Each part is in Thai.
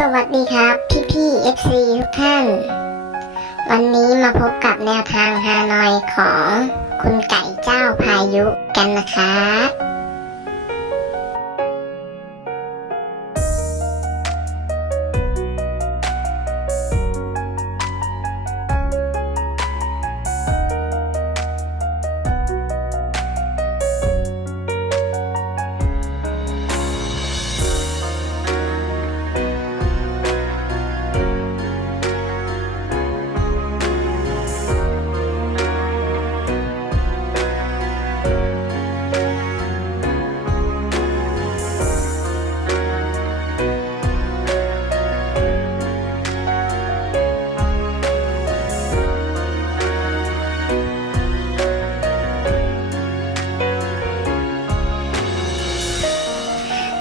สวัสดีครับพี่FC ทุกท่านวันนี้มาพบกับแนวทางฮานอยของคุณไก่เจ้าพายุกันนะครับ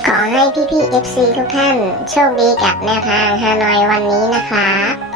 ขอให้พี่FC ทุกท่านโชคดีกับแนวทางฮานอยวันนี้นะครับ